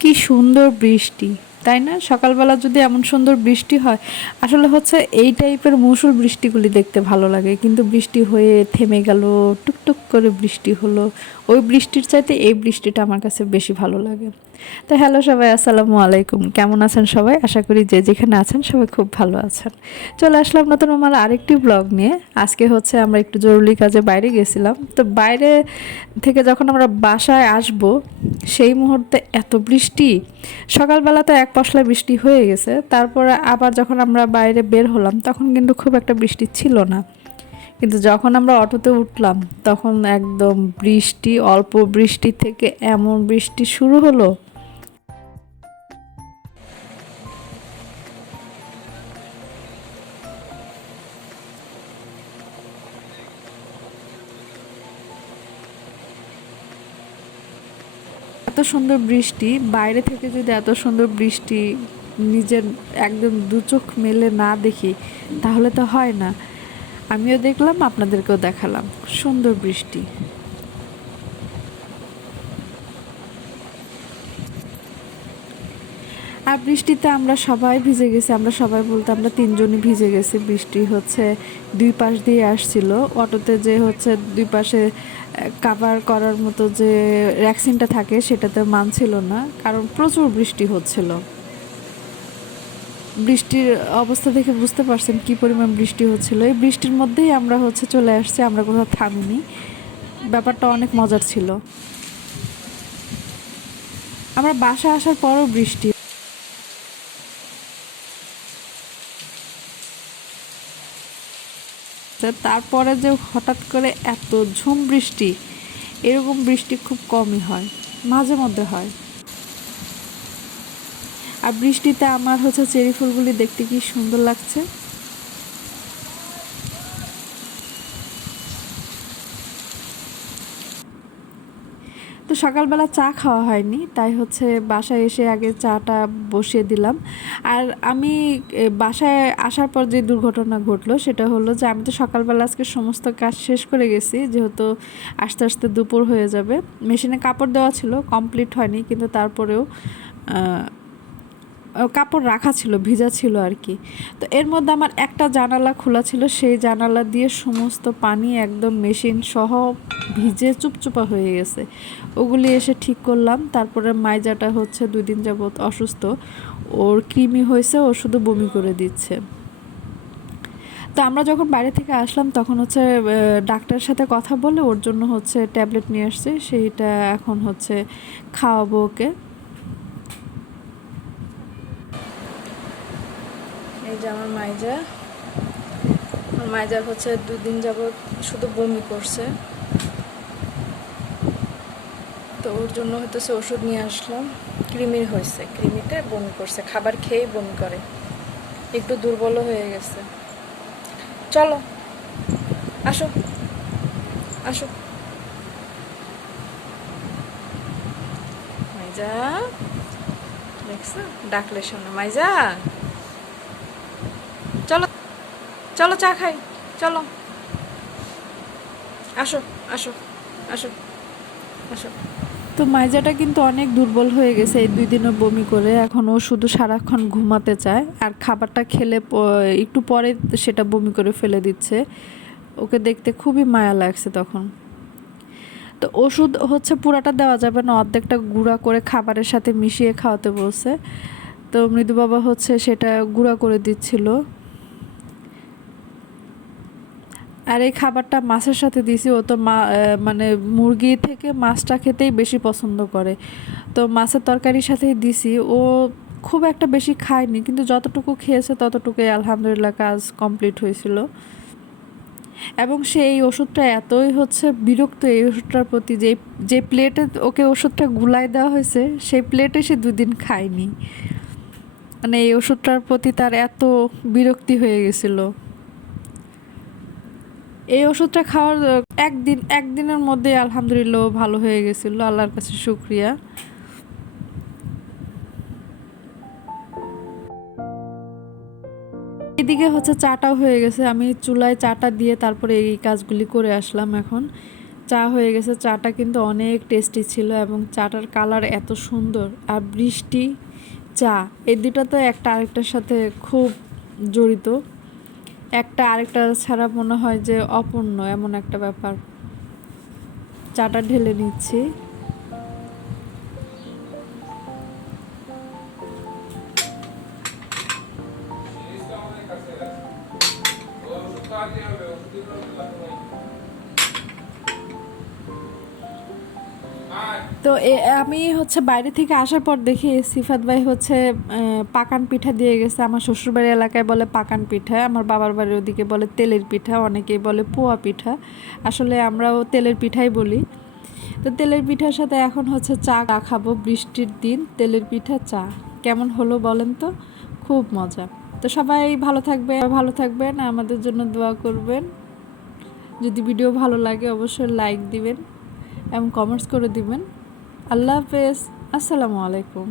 কি সুন্দর বৃষ্টি, তাই না? সকালবেলা যদি এমন সুন্দর বৃষ্টি হয়, আসলে হচ্ছে এই টাইপের মৌসুল বৃষ্টিগুলি দেখতে ভালো লাগে। কিন্তু বৃষ্টি হয়ে থেমে গেল, টুকটুক করে বৃষ্টি হলো, ওই বৃষ্টির চাইতে এই বৃষ্টিটা আমার কাছে বেশি ভালো লাগে। তো হ্যালো সবাই, আসসালামু আলাইকুম। কেমন আছেন সবাই? আশা করি যে যেখানে আছেন সবাই খুব ভালো আছেন। চলে আসলাম নতুন আমার আরেকটি ব্লগ নিয়ে। আজকে হচ্ছে আমরা একটু জরুরি কাজে বাইরে গেছিলাম। তো বাইরে থেকে যখন আমরা বাসায় আসব, সেই মুহূর্তে এত বৃষ্টি। সকালবেলা তো এক পশলা বৃষ্টি হয়ে গেছে, তারপরে আবার যখন আমরা বাইরে বের হলাম তখন কিন্তু খুব একটা বৃষ্টি ছিল না। কিন্তু যখন আমরা অটোতে উঠলাম তখন একদম বৃষ্টি, অল্প বৃষ্টি থেকে এমন বৃষ্টি শুরু হলো। এত সুন্দর বৃষ্টি, বাইরে থেকে যদি এত সুন্দর বৃষ্টি নিজের একদম দু চোখ মেলে না দেখি তাহলে তো হয় না। আমিও দেখলাম, আপনাদেরকেও দেখালাম সুন্দর বৃষ্টি। আর বৃষ্টিতে আমরা সবাই ভিজে গেছি, আমরা সবাই বলতে আমরা তিনজনই ভিজে গেছি। বৃষ্টি হচ্ছে দুই পাশ দিয়ে আসছিল, অটোতে যে হচ্ছে দুই পাশে কাভার করার মতো যে র্যাকসিনটা থাকে সেটাতে মানছিল না, কারণ প্রচুর বৃষ্টি হচ্ছিল। বৃষ্টির অবস্থা দেখে বুঝতে পারছেন কি পরিমাণ বৃষ্টি হচ্ছিল। এই বৃষ্টির মধ্যেই আমরা হচ্ছে চলে আসছি, আমরা কোথাও থামিনি। ব্যাপারটা অনেক মজার ছিল। আমরা বাসা আসার পরও বৃষ্টি, তারপরে যে হঠাৎ করে এত ঝুম বৃষ্টি, এরকম বৃষ্টি খুব কমই হয়, মাঝে মধ্যে হয়। আর বৃষ্টিতে আমার হচ্ছে চেরি ফুলগুলি দেখতে কি সুন্দর লাগছে। তো সকালবেলা চা খাওয়া হয়নি, তাই হচ্ছে বাসায় এসে আগে চাটা বসিয়ে দিলাম। আর আমি বাসায় আসার পর যে দুর্ঘটনা ঘটলো সেটা হলো যে আমি তো সকালবেলা আজকে সমস্ত কাজ শেষ করে গেছি, যেহেতু আস্তে আস্তে দুপুর হয়ে যাবে। মেশিনে কাপড় দেওয়া ছিল, কমপ্লিট হয়নি, কিন্তু তারপরেও কাপড় রাখা ছিল, ভিজা ছিল আর কি। তো এর মধ্যে আমার একটা জানালা খোলা ছিল, সেই জানালা দিয়ে সমস্ত পানি একদম মেশিন সহ ভিজে চুপচুপা হয়ে গেছে। ওগুলি এসে ঠিক করলাম। তারপরে মাইজাটা হচ্ছে 2 দিন যাবৎ অসুস্থ, ওর কৃমি হয়েছে, ও শুধু বমি করে দিচ্ছে। তো আমরা যখন বাইরে থেকে আসলাম তখন হচ্ছে ডাক্তারের সাথে কথা বলে ওর জন্য হচ্ছে ট্যাবলেট নিয়ে আসছে, সেইটা এখন হচ্ছে খাওয়াবো ওকে। এই যে আমার মাইজা, আমার মাইজার হচ্ছে 2 দিন যাবৎ শুধু বমি করছে, তো ওর জন্য হইতেছে ওষুধ নিয়ে আসলাম। কৃমির হয়েছে, কৃমিতে বমি করছে, খাবার খেয়েই বমি করে, একটু দুর্বলও হয়ে গেছে। চলো, আসো, আসো মাইজা, দেখছো ডাকলে শোনো মাইজা। চলো, চলো চা খাই, চলো, আসো, আসো, আসো, আসো। তো মাইজাটা কিন্তু অনেক দুর্বল হয়ে গেছে এই 2 দিনও বমি করে। এখন ও শুধু সারাক্ষণ ঘুমাতে চায়, আর খাবারটা খেলে একটু পরে সেটা বমি করে ফেলে দিচ্ছে। ওকে দেখতে খুবই মায়া লাগছে তখন। তো ওষুধ হচ্ছে পুরাটা দেওয়া যাবে না, অর্ধেকটা গুঁড়া করে খাবারের সাথে মিশিয়ে খাওয়াতে বলছে। তো মৃদু বাবা হচ্ছে সেটা গুঁড়া করে দিচ্ছিল। আর এই খাবারটা মাছের সাথে দিছি, ও তো মানে মুরগি থেকে মাছটা খেতেই বেশি পছন্দ করে। তো মাছের তরকারির সাথেই দিছি। ও খুব একটা বেশি খায়নি, কিন্তু যতটুকু খেয়েছে ততটুকুই আলহামদুলিল্লাহ কাজ কমপ্লিট হয়েছিল। এবং সে এই ওষুধটা এতই হচ্ছে বিরক্ত এই ওষুধটার প্রতি, যে যে প্লেটে ওকে ওষুধটা গুলাই দেওয়া হয়েছে সেই প্লেটে সে 2 দিন খায়নি। মানে এই ওষুধটার প্রতি তার এত বিরক্তি হয়ে গেছিল। এই ওষুধটা খাওয়ার একদিনের মধ্যে আলহামদুলিল্লাহ ও ভালো হয়ে গেছিল, আল্লাহর কাছে শুকরিয়া। এদিকে হচ্ছে চাটাও হয়ে গেছে, আমি চুলায় চাটা দিয়ে তারপরে এই কাজগুলি করে আসলাম এখন। চা হয়ে গেছে। চাটা কিন্তু অনেক টেস্টি ছিল এবং চাটার কালার এত সুন্দর। আর বৃষ্টি, চা, এই দুটো তো একটা আরেকটার সাথে খুব জড়িত। একটা আরেকটা ছাড়া মনে হয় যে অপূর্ণ, এমন একটা ব্যাপার। চাটা ঢেলে নিচ্ছি। তো আমি হচ্ছে বাইরে থেকে আসার পর দেখি সিফাত ভাই হচ্ছে পাকান পিঠা দিয়ে গেছে। আমার শ্বশুরবাড়ির এলাকায় বলে পাকান পিঠা, আমার বাবার বাড়ির ওদিকে বলে তেলের পিঠা, অনেকেই বলে পোয়া পিঠা। আসলে আমরাও তেলের পিঠাই বলি। তো তেলের পিঠার সাথে এখন হচ্ছে চা খাবো, বৃষ্টির দিন তেলের পিঠা চা। কেমন হলো বলেন তো? খুব মজা। তো সবাই ভালো থাকবেন, আমাদের জন্য দোয়া করবেন। যদি ভিডিও ভালো লাগে অবশ্যই লাইক দিবেন এবং কমেন্টস করে দিবেন। আল্লাহ হাফেজ, আসসালামু আলাইকুম।